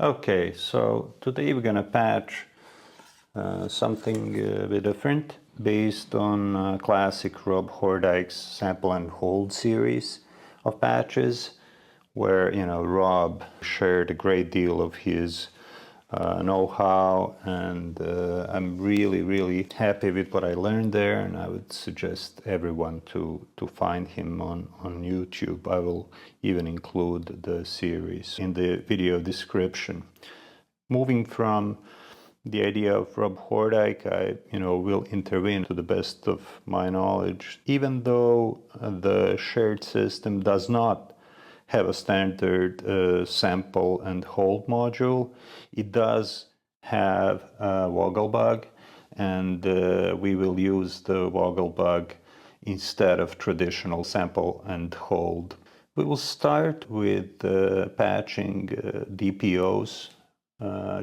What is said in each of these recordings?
Okay, so today we're gonna patch something a bit different based on classic Rob Hordijk's sample and hold series of patches, where Rob shared a great deal of his know-how, and I'm really happy with what I learned there, and I would suggest everyone to find him on YouTube. I will even include the series in the video description. Moving from the idea of Rob Hordijk, I will intervene to the best of my knowledge. Even though the shared system does not have a standard sample and hold module, it does have a Wogglebug, and we will use the Wogglebug instead of traditional sample and hold. We will start with patching DPOs,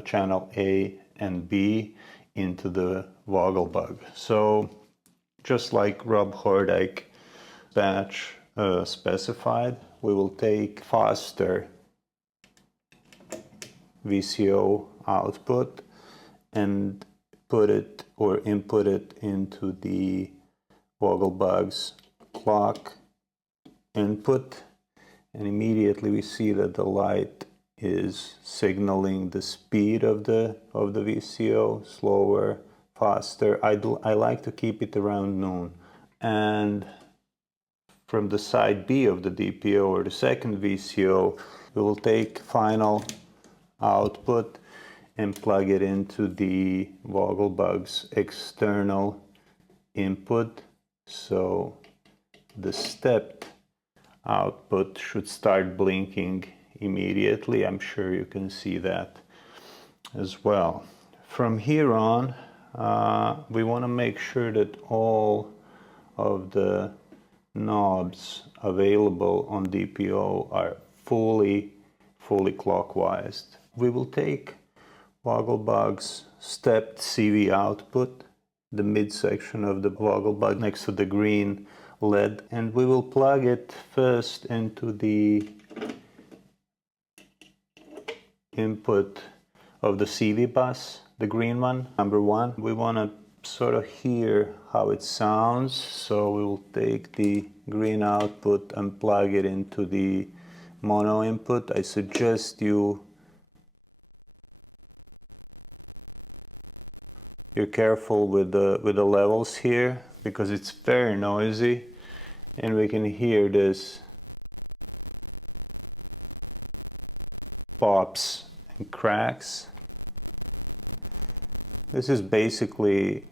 channel A and B, into the Wogglebug. So just like Rob Hordijk patch specified, we will take faster VCO output and put it or input it into the Wogglebug's clock input, and immediately we see that the light is signaling the speed of the VCO, slower, faster. I like to keep it around noon. And from the side B of the DPO, or the second VCO, we will take final output and plug it into the Wogglebug's external input. So the stepped output should start blinking immediately. I'm sure you can see that as well. From here on, we want to make sure that all of the knobs available on DPO are fully clockwise. We will take Wogglebug's stepped CV output, the midsection of the Wogglebug next to the green LED, and we will plug it first into the input of the CV bus, the green one, number 1. We want to sort of hear how it sounds, so we will take the green output and plug it into the mono input. I suggest you're careful with the levels here, because it's very noisy and we can hear this pops and cracks. This is basically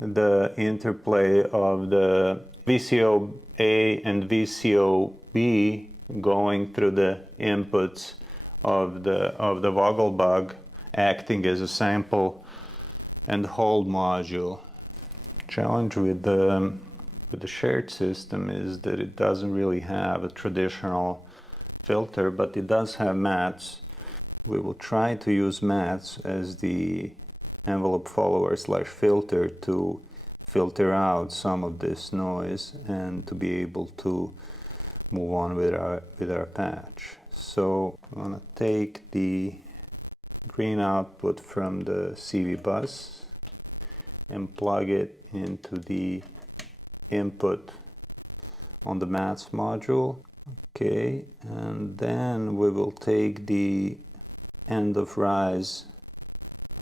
the interplay of the VCO A and VCO B going through the inputs of the Wogglebug, acting as a sample and hold module. Challenge with the shared system is that it doesn't really have a traditional filter, but it does have mats. We will try to use mats as the envelope follower / filter to filter out some of this noise and to be able to move on with our patch. So I'm going to take the green output from the CV bus and plug it into the input on the mats module. Okay, and then we will take the end of rise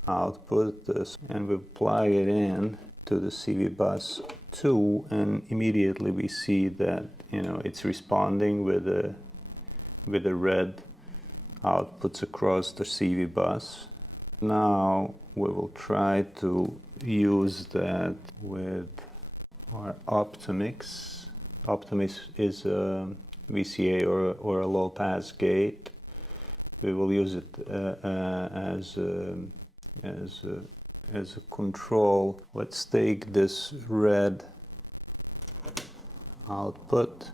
output and we'll plug it in to the CV bus 2, and immediately we see that it's responding with the red outputs across the CV bus. Now we will try to use that with our Optimix. Optimix is a VCA or a low pass gate. We will use it as a control. Let's take this red output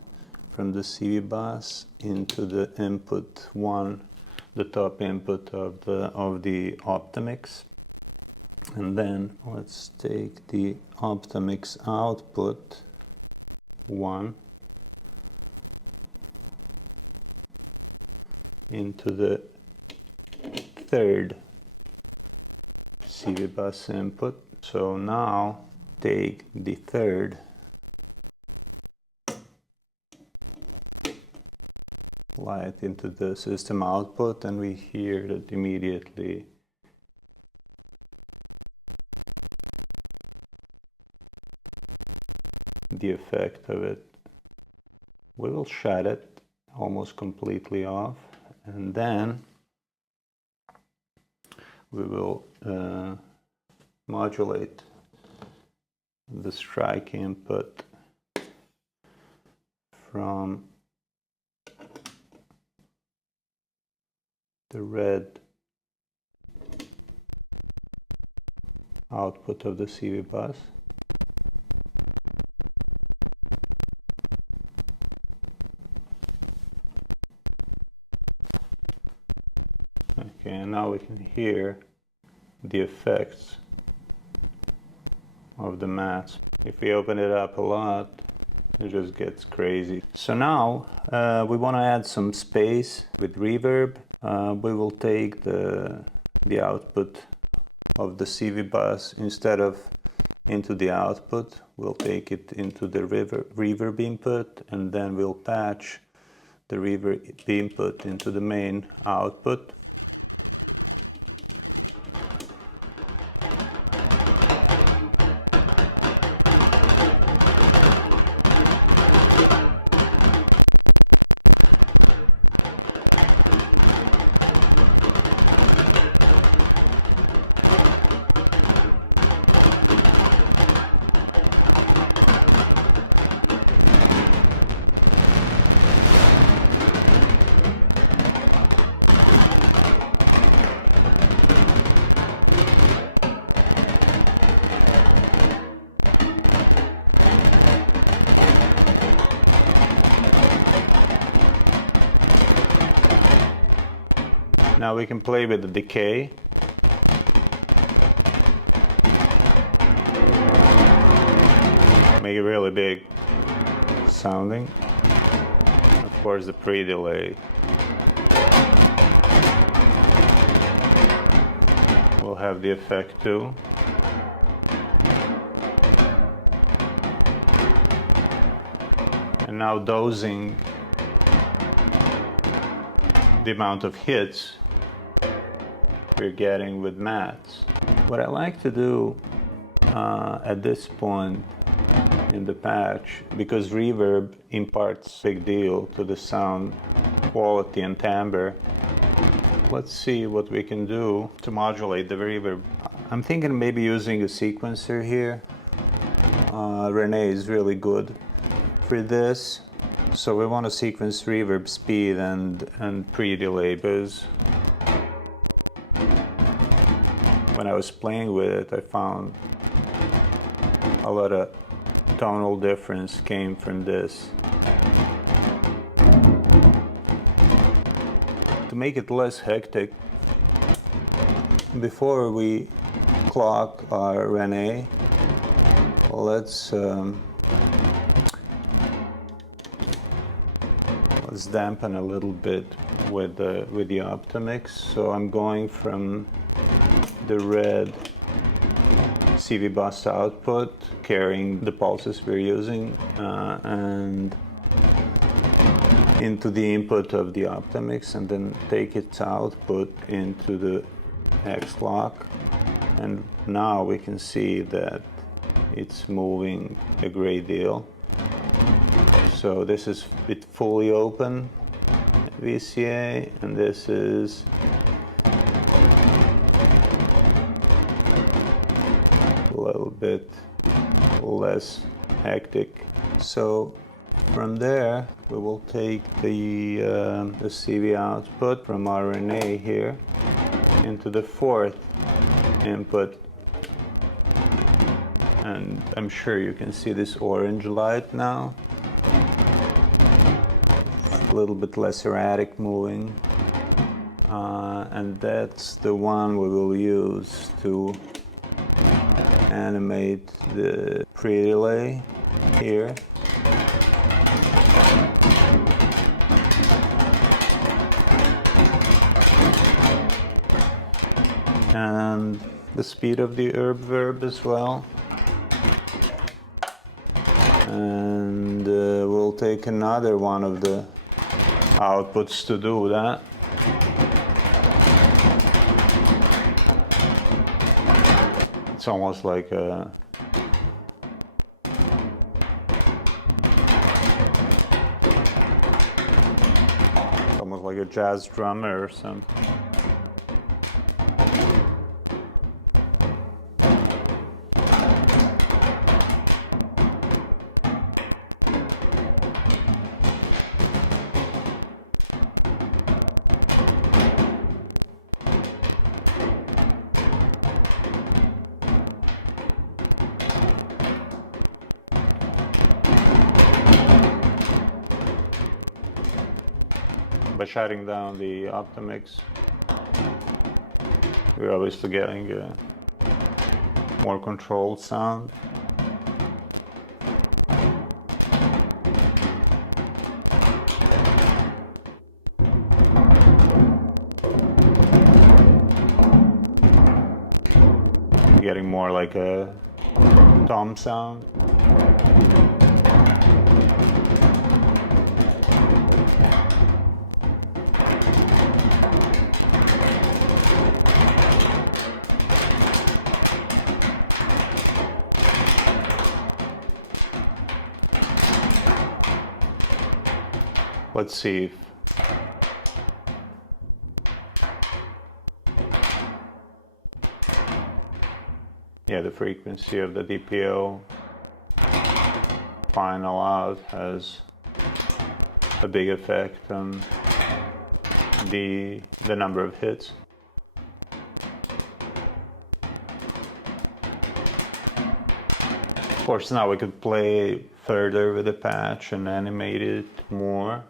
from the CV bus into the input 1, the top input of the Optimix, and then let's take the Optimix output 1 into the third CV bus input. So now take the third, light into the system output, and we hear that immediately the effect of it. We will shut it almost completely off, and then we will modulate the strike input from the red output of the CV bus. Okay, and now we can hear the effects of the mats. If we open it up a lot, it just gets crazy. So now we want to add some space with reverb. We will take the output of the CV bus, instead of into the output, we'll take it into the reverb input, and then we'll patch the reverb input into the main output. Now we can play with the decay. Make it really big sounding. Of course, the pre-delay will have the effect too. And now dosing the amount of hits we're getting with mats. What I like to do at this point in the patch, because reverb imparts a big deal to the sound quality and timbre, let's see what we can do to modulate the reverb. I'm thinking maybe using a sequencer here. Renee is really good for this. So we want to sequence reverb speed and pre-delay, because when I was playing with it, I found a lot of tonal difference came from this. To make it less hectic, before we clock our Renee, let's dampen a little bit with the Optimix. So I'm going from the red CV bus output, carrying the pulses we're using, and into the input of the Optimix, and then take its output into the X-Lock. And now we can see that it's moving a great deal. So this is with fully open VCA, and this is a little bit less hectic. So from there we will take the CV output from our Renee here into the fourth input, and I'm sure you can see this orange light now. A little bit less erratic moving, and that's the one we will use to animate the pre-delay here. and the speed of the herb verb as well. And we'll take another one of the outputs to do that. It's almost like a jazz drummer or something. By shutting down the Optimix, we're obviously getting a more controlled sound. Getting more like a tom sound. Let's see if the frequency of the DPO Think-Aloud has a big effect on the number of hits. Of course, now we could play further with the patch and animate it more.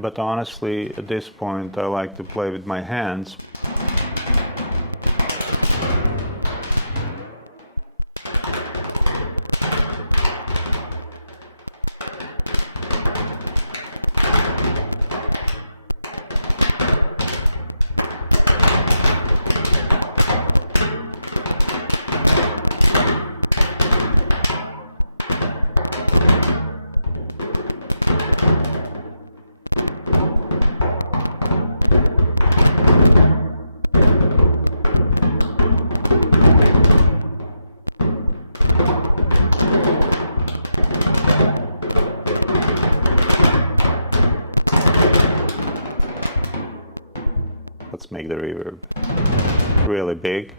But honestly, at this point, I like to play with my hands. Let's make the reverb really big.